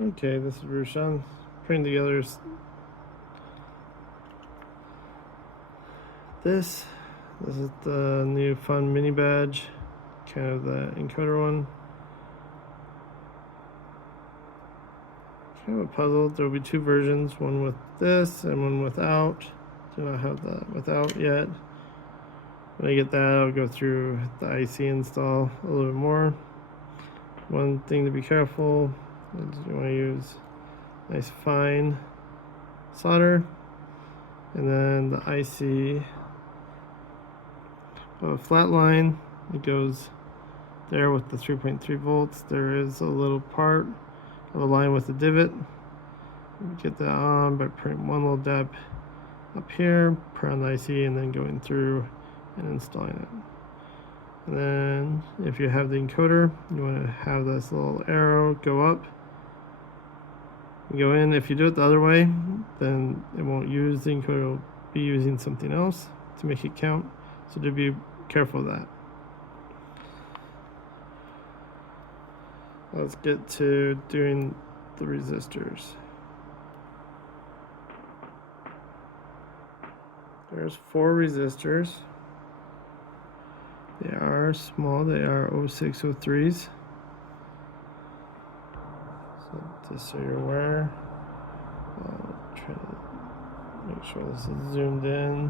Okay, this is Rushan putting together this. This is the new fun mini badge, kind of the encoder one. Kind of a puzzle. There will be two versions, one with this and one without. Do not have that without yet. When I get that, I'll go through the IC install a little bit more. One thing to be careful is you want to use nice fine solder, and then the IC a flat line. It goes there with the 3.3 volts. There is a little part of a line with a divot. Get that on by putting one little dab up here, put on the IC, and then going through and installing it. And then if you have the encoder, you want to have this little arrow go up. You go in. If you do it the other way, then it won't use the encoder. It'll be using something else to make it count. So to be careful of that. Let's get to doing the resistors. There's 4 resistors. They are small. They are 0603s. So just so you're aware, I'll try to make sure this is zoomed in,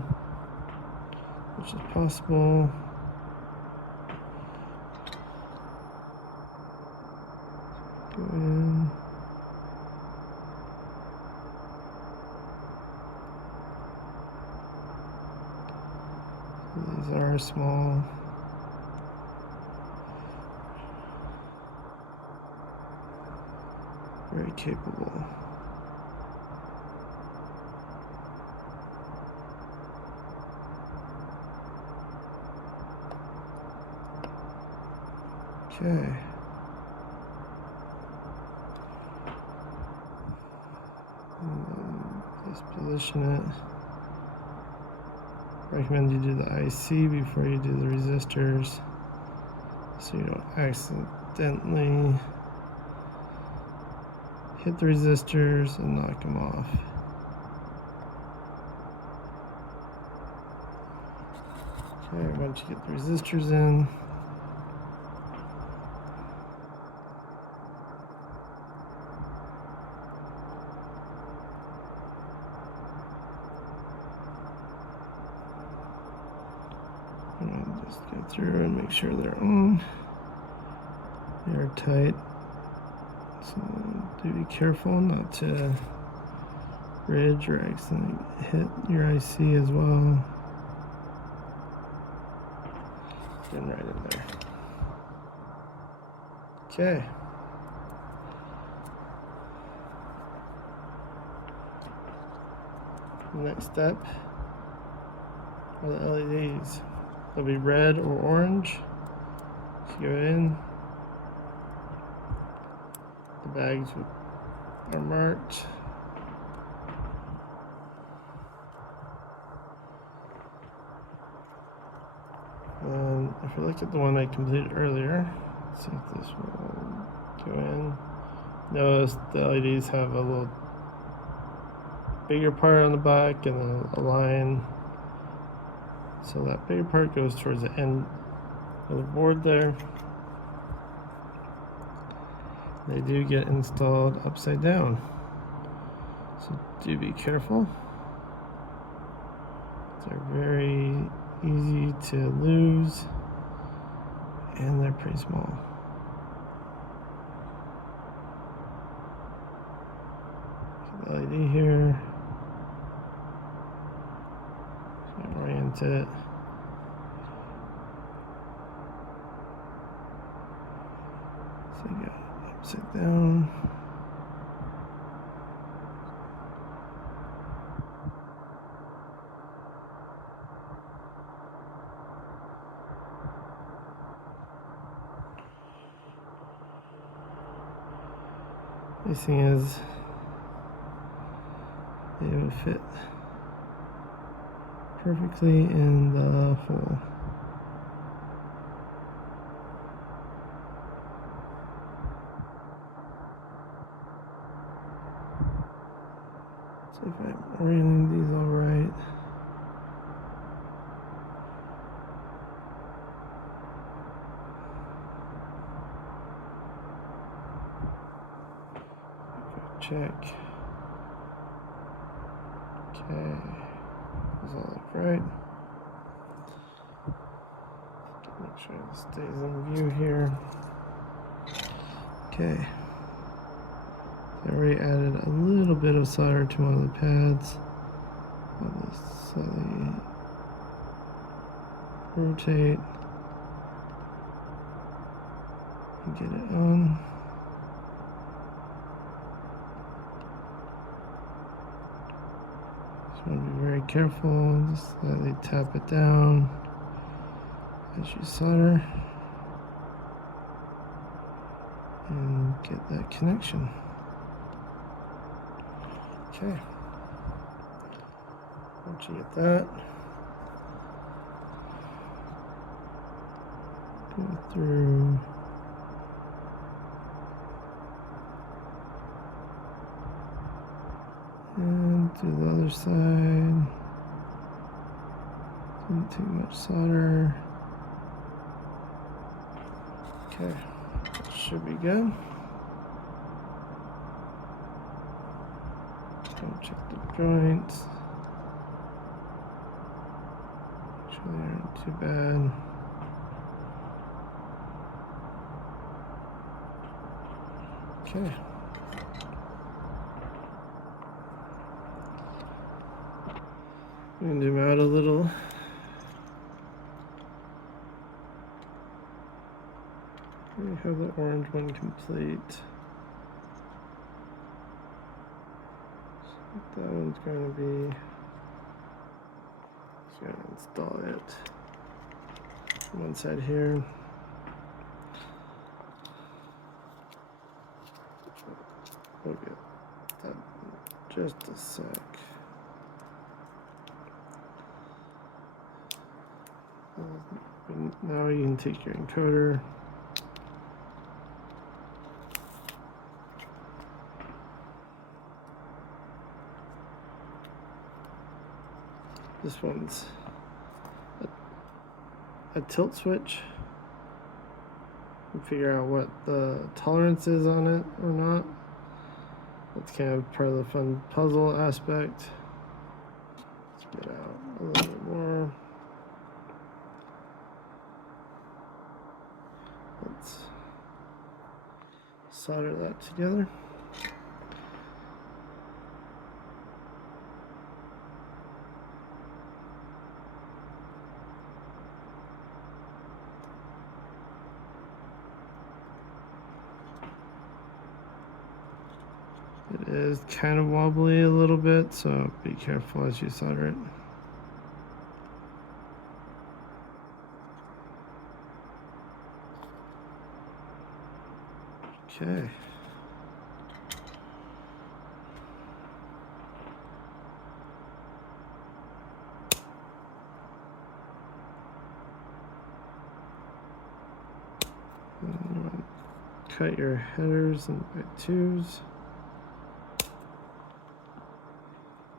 which is possible. Go in. These are small. Very capable. Okay. Just position it. Recommend you do the IC before you do the resistors, so you don't accidentally hit the resistors and knock them off. Okay, once you get the resistors in, just go through and make sure they're on. They're tight. So do be careful not to ridge or accidentally hit your IC as well. Getting right in there. Okay. Next step are the LEDs. They'll be red or orange. So go in. The bags are marked. And if you look at the one I completed earlier, let's see if this will go in. Notice the LEDs have a little bigger part on the back and then a line. So that bigger part goes towards the end of the board there. They do get installed upside down, so do be careful. They're very easy to lose, and they're pretty small. The LED here. Orient it. So you go upside down. The thing is, they will fit perfectly in the hole. See if I'm orienting these all right. Check. Okay. Does all look right? Make sure it stays in view here. Okay. I already added a little bit of solder to one of the pads. I'll just slightly rotate and get it on. Just want to be very careful. Just slightly tap it down as you solder and get that connection. Okay. Once you get that, go through and do the other side. Didn't take much solder. Okay, that should be good. Go check the joints. Actually, they aren't too bad. Okay. I'm going to zoom out a little. We have the orange one complete. So that one's going to be, just going to install it on one side here. We'll get that in just a sec. Now you can take your encoder. This one's a tilt switch. And figure out what the tolerance is on it or not. That's kind of part of the fun puzzle aspect. Let's get out a little bit more. Let's solder that together. It is kind of wobbly a little bit, so be careful as you solder it. Okay. And you want to cut your headers in by twos.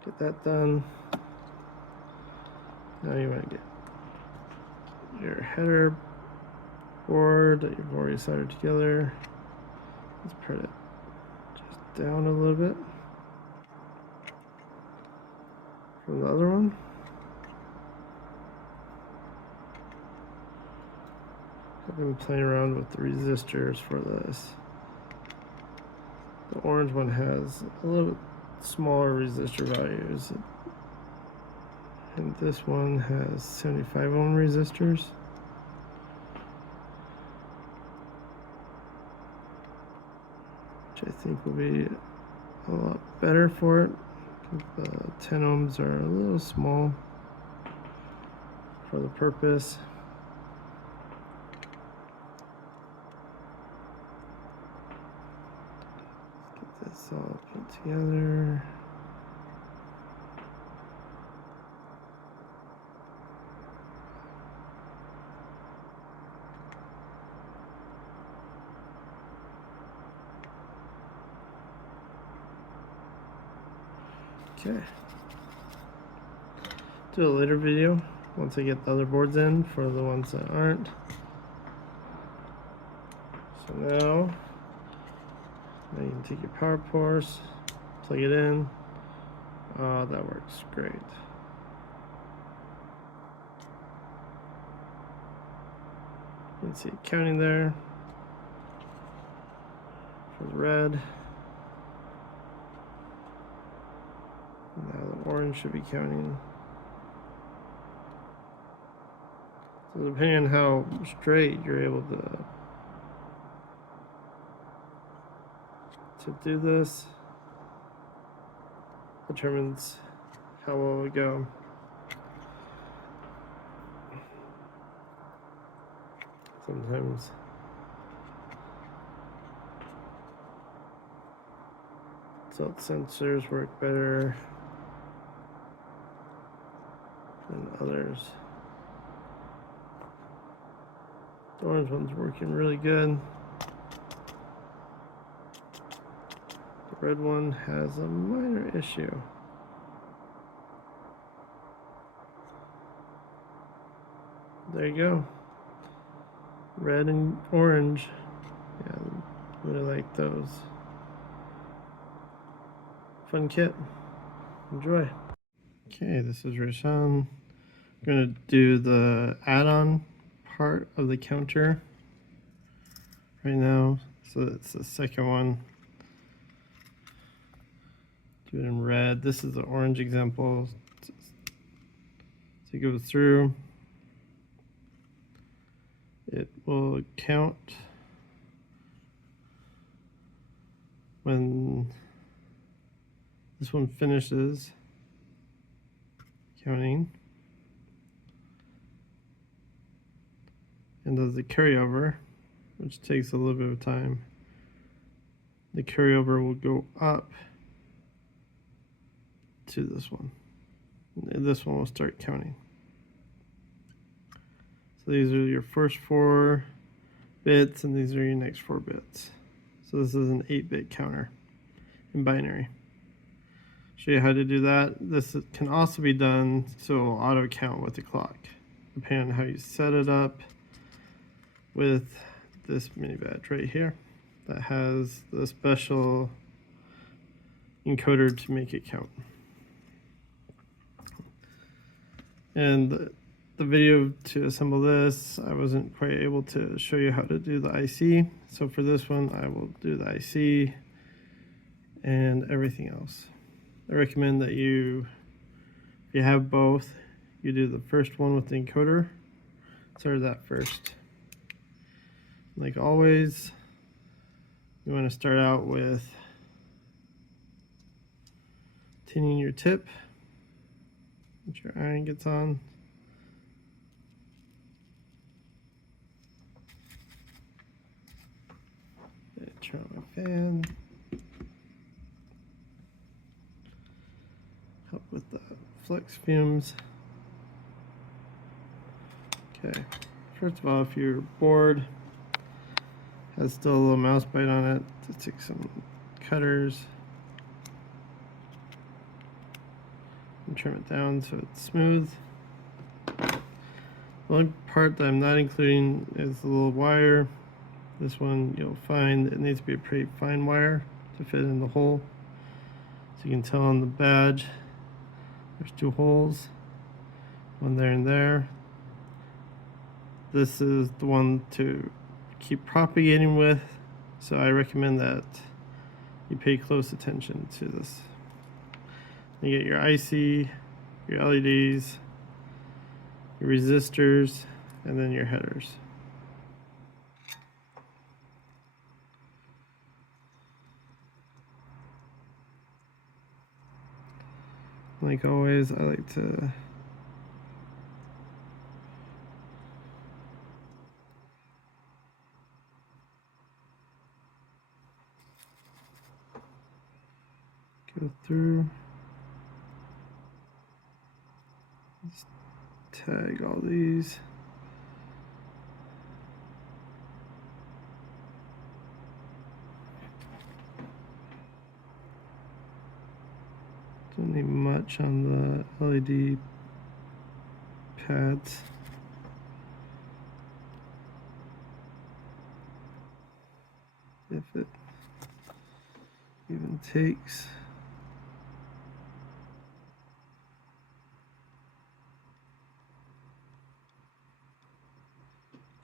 Get that done. Now you want to get your header board that you've already soldered together. Let's put it just down a little bit from the other one. I've been playing around with the resistors for this. The orange one has a little bit smaller resistor values, and this one has 75 ohm resistors. Which I think will be a lot better for it. The 10 ohms are a little small for the purpose. Get this all put together. Okay. Do a later video once I get the other boards in for the ones that aren't. So now you can take your power source, plug it in. Oh, that works great. You can see it counting there for the red. Now the orange should be counting. So depending on how straight you're able to do this, determines how well we go. Sometimes tilt sensors work better than others. The orange one's working really good. The red one has a minor issue. There you go. Red and orange. Yeah, really like those. Fun kit. Enjoy. Okay, this is Rashan. I'm going to do the add-on part of the counter right now. So it's the second one. Do it in red. This is the orange example. So it goes through. It will count when this one finishes counting and does the carryover, which takes a little bit of time. The carryover will go up to this one. And this one will start counting. So these are your first 4 bits, and these are your next 4 bits. So this is an 8-bit counter in binary. Show you how to do that. This can also be done so it will auto count with the clock, depending on how you set it up with this Minibadge right here that has the special encoder to make it count. And the video to assemble this, I wasn't quite able to show you how to do the IC. So for this one, I will do the IC and everything else. I recommend that if you have both, you do the first one with the encoder. Start that first. Like always, you want to start out with tinning your tip, which your iron gets on. Turn on my fan. Help with the flux fumes. Okay, first of all, if your board has still a little mouse bite on it, just take some cutters and trim it down so it's smooth. The only part that I'm not including is the little wire. This one you'll find it needs to be a pretty fine wire to fit in the hole. So you can tell on the badge there's 2 holes, one there and there. This is the one to keep propagating with, so I recommend that you pay close attention to this. You get your IC, your LEDs, your resistors, and then your headers. Like always, I like to go through, just tag all these. Don't need much on the LED pads. If it even takes.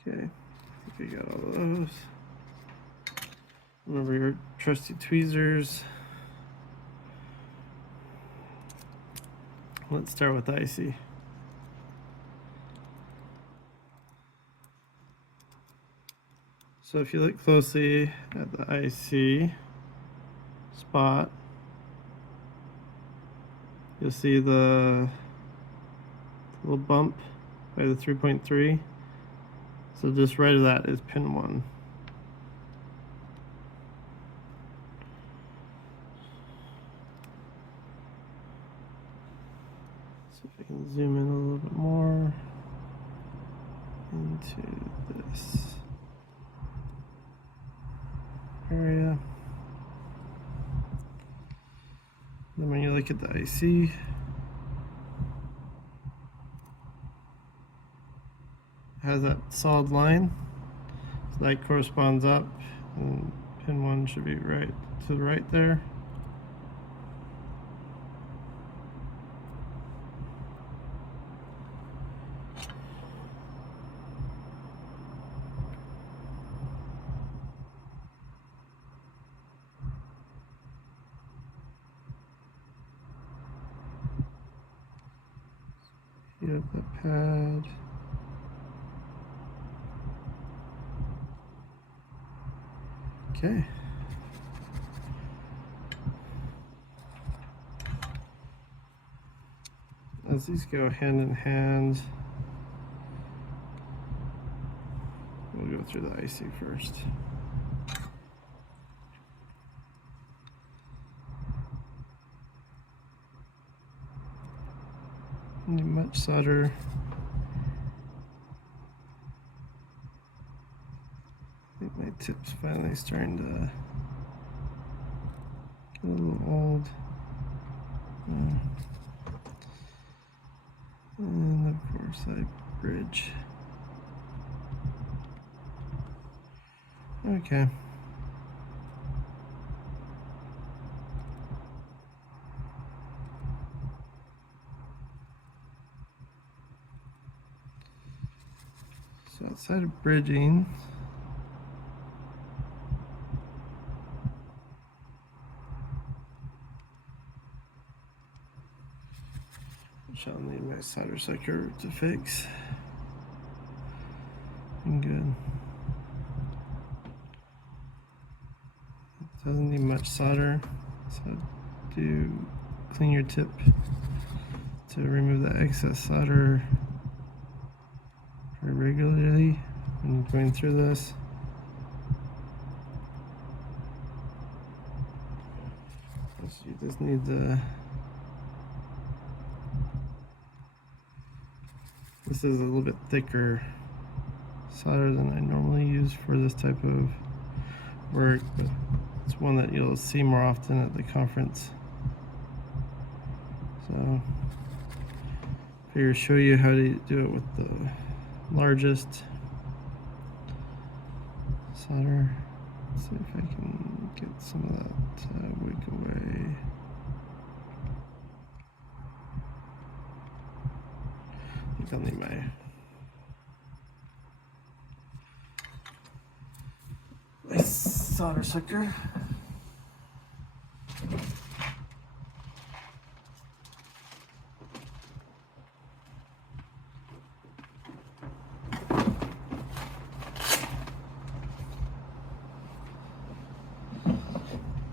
Okay, I think I got all of those. Remember your trusty tweezers. Let's start with the IC. So if you look closely at the IC spot, you'll see the little bump by the 3.3. So just right of that is pin 1. So if I can zoom in a little bit more into this area. Then when you look at the IC, it has that solid line, so that corresponds up, and pin 1 should be right to the right there. Heat up the pad. Okay. As these go hand in hand, we'll go through the IC first. Not much solder. I think my tip's finally starting to get a little old. And of course I bridge. Okay. So outside of bridging, which I'll need my solder sucker to fix. I'm good. It doesn't need much solder, so do clean your tip to remove the excess solder very regularly when you're going through this. So you just need the, this is a little bit thicker solder than I normally use for this type of work, but it's one that you'll see more often at the conference. So I figure show you how to do it with the largest solder. Let's see if I can get some of that wick away. I think I'll need my solder sucker.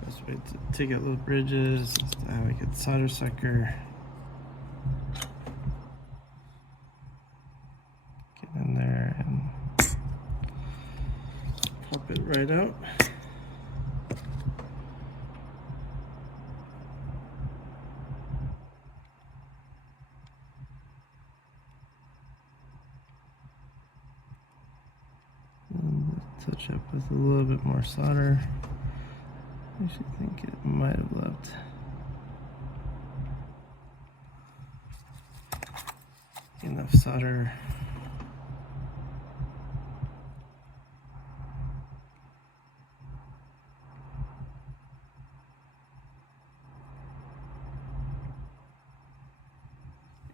Best way to take out little bridges is to have a good solder sucker. Get in there and pop it right out. And touch up with a little bit more solder. I actually think it might have left enough solder.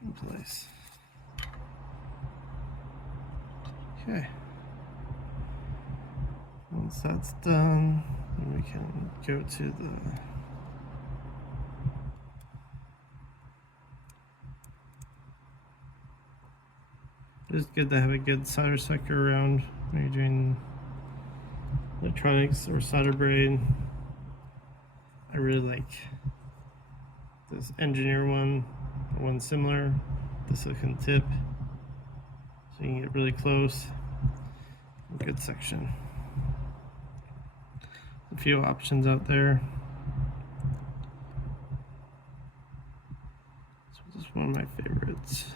In place. Okay. Once that's done, then we can go to the it's good to have a good solder sucker around when you're doing electronics or solder braid. I really like this engineer one similar, the silicone tip, so you can get really close. Good section. A few options out there. This is one of my favorites.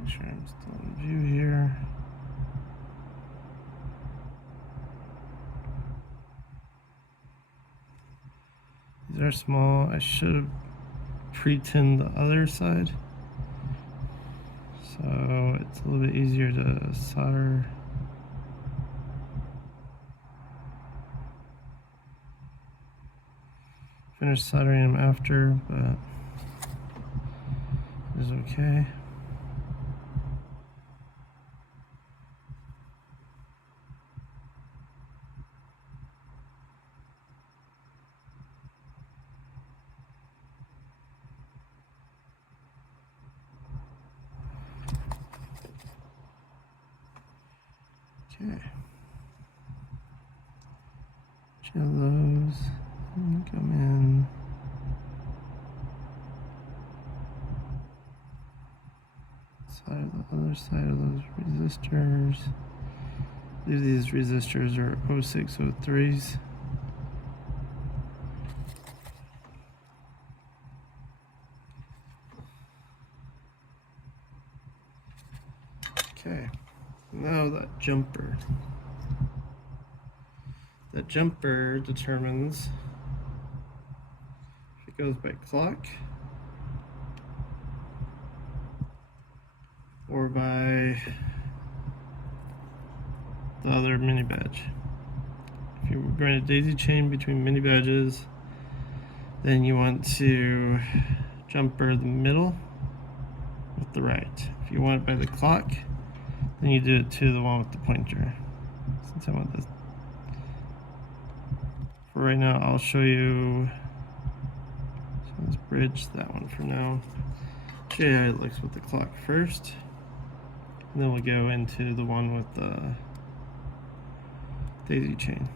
Make sure I'm still in view here. These are small. I should have pre-tinned the other side, so it's a little bit easier to solder. Finish soldering them after, but it's okay. Okay. Chill those and come in. Side the other side of those resistors. These resistors are 0603s. Okay, now that jumper. That jumper determines if it goes by clock or by the other mini badge. If you're going to daisy chain between mini badges, then you want to jumper the middle with the right. If you want it by the clock, then you do it to the one with the pointer. Since I want this, for right now, I'll show you. So let's bridge that one for now. Show you how it looks with the clock first, and then we'll go into the one with the daisy chain.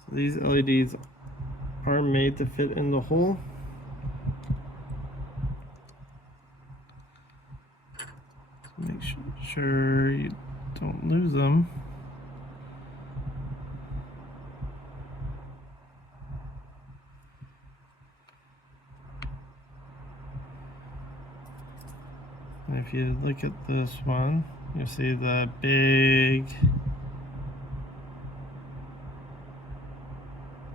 So these LEDs are made to fit in the hole. So make sure you don't lose them. And if you look at this one, you see the big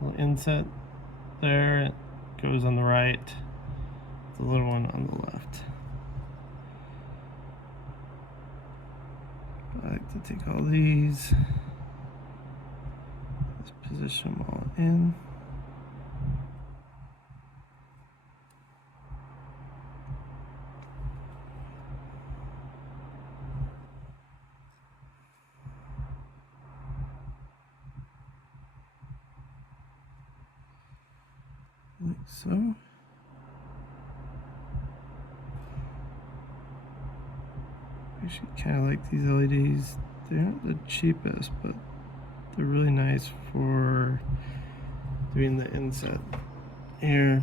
little inset there. It goes on the right, the little one on the left. I like to take all these, just position them all in. Like so. I actually kind of like these LEDs. They're not the cheapest, but they're really nice for doing the inset here.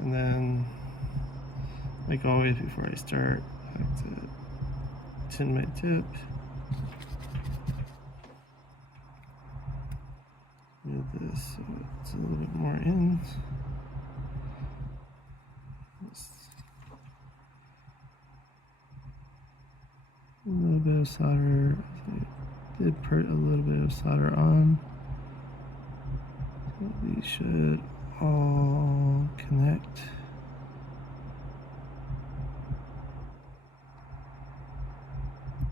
And then, like always, before I start, I like to tin my tip. this so it's a little bit more in. A little bit of solder. I did put a little bit of solder on. So these should all connect.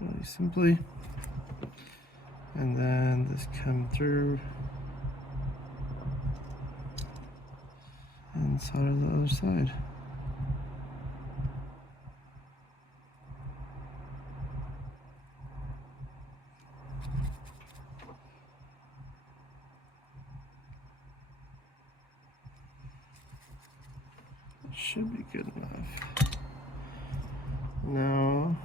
Really simply. And then this come through and solder the other side. Should be good enough. Now,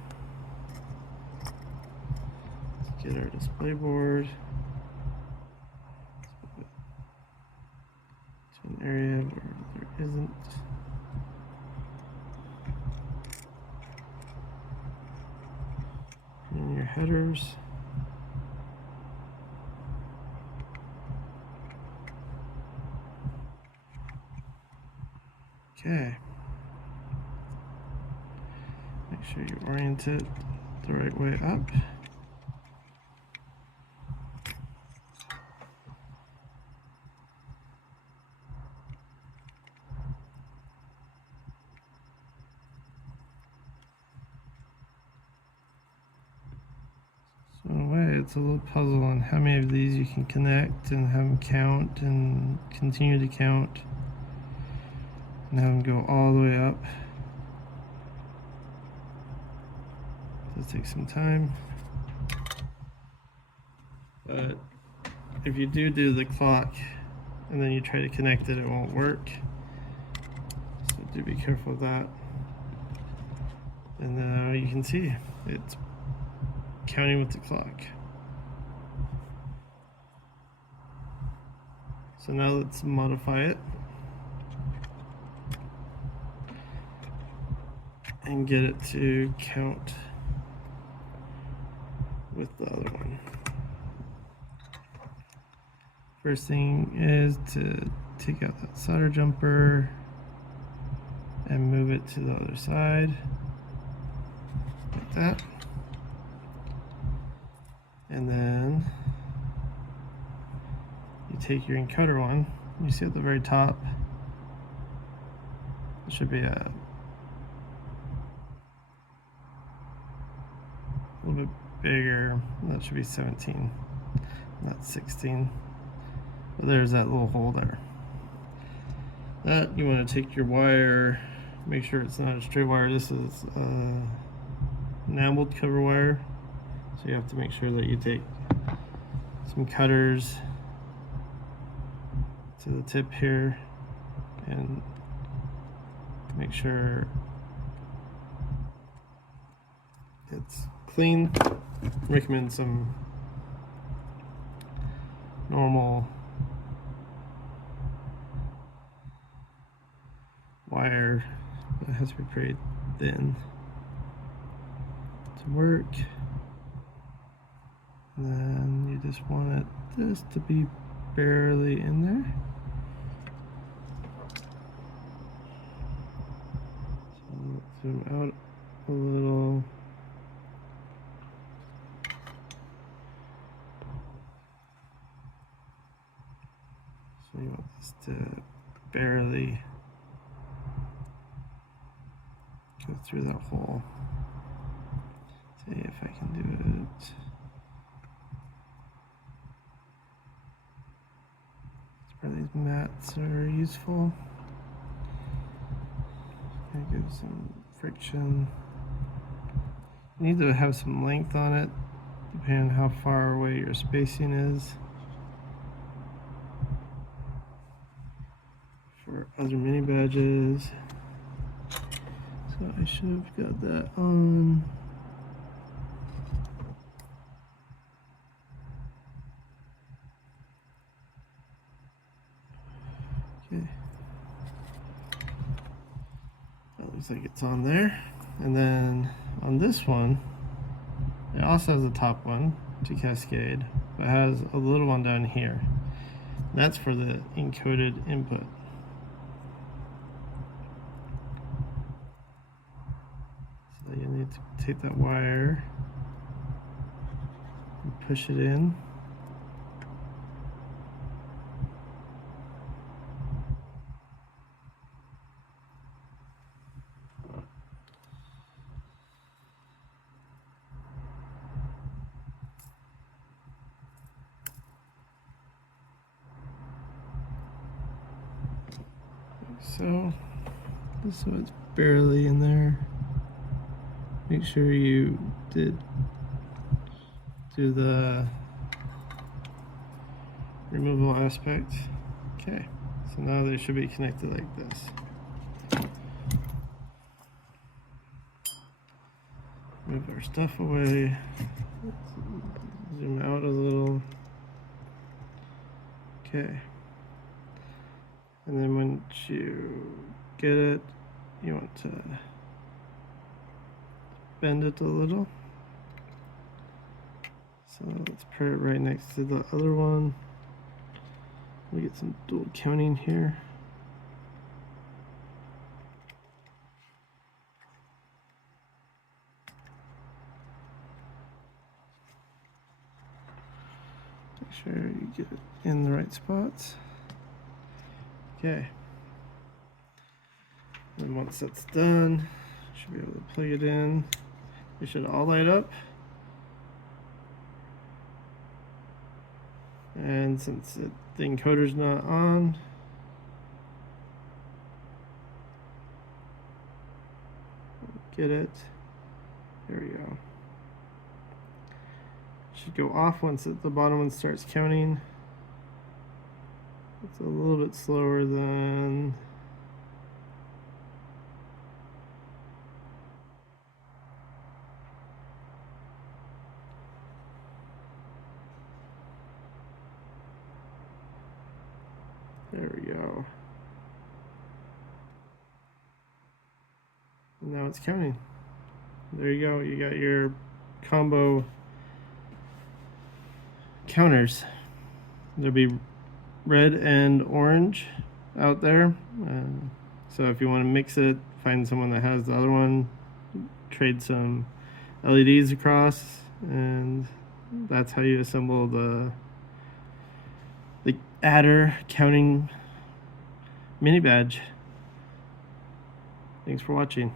let's get our display board to an area where there isn't. And your headers. Okay. Make sure you orient it the right way up. So in a way, it's a little puzzle on how many of these you can connect and have them count and continue to count. And have them go all the way up. Does take some time, but if you do the clock and then you try to connect it, it won't work. So do be careful of that. And now you can see it's counting with the clock. So now let's modify it and get it to count with the other one. First thing is to take out that solder jumper and move it to the other side, like that. And then you take your encoder one, you see at the very top, it should be a little bit bigger. That should be 17, not 16. But there's that little hole there. That you want to take your wire, make sure it's not a straight wire. This is enameled cover wire, so you have to make sure that you take some cutters to the tip here and make sure it's clean. Recommend some normal wire. It has to be pretty thin to work. And then you just want it just to be barely in there. So let's zoom out a little. So you want this to barely go through that hole. See if I can do it. That's where these mats are useful. Gonna give some friction. You need to have some length on it, depending on how far away your spacing is. For other mini badges. So I should have got that on. Okay. That looks like it's on there. And then on this one, it also has a top one to cascade, but it has a little one down here. That's for the encoded input. So you need to take that wire and push it in. So it's barely in there. Make sure you did do the removal aspect. Okay, so now they should be connected like this. Move our stuff away. Let's zoom out a little. Okay. And then once you get it, you want to bend it a little. So let's put it right next to the other one. We get some dual counting here. Make sure you get it in the right spots. Okay. And once that's done, you should be able to plug it in. They should all light up. And since the encoder's not on, get it. There we go. Should go off once the bottom one starts counting. It's a little bit slower than there we go. And now it's counting. There you go. You got your combo counters. There'll be red and orange out there. So if you want to mix it, find someone that has the other one, trade some LEDs across, and that's how you assemble the adder counting mini badge. Thanks for watching.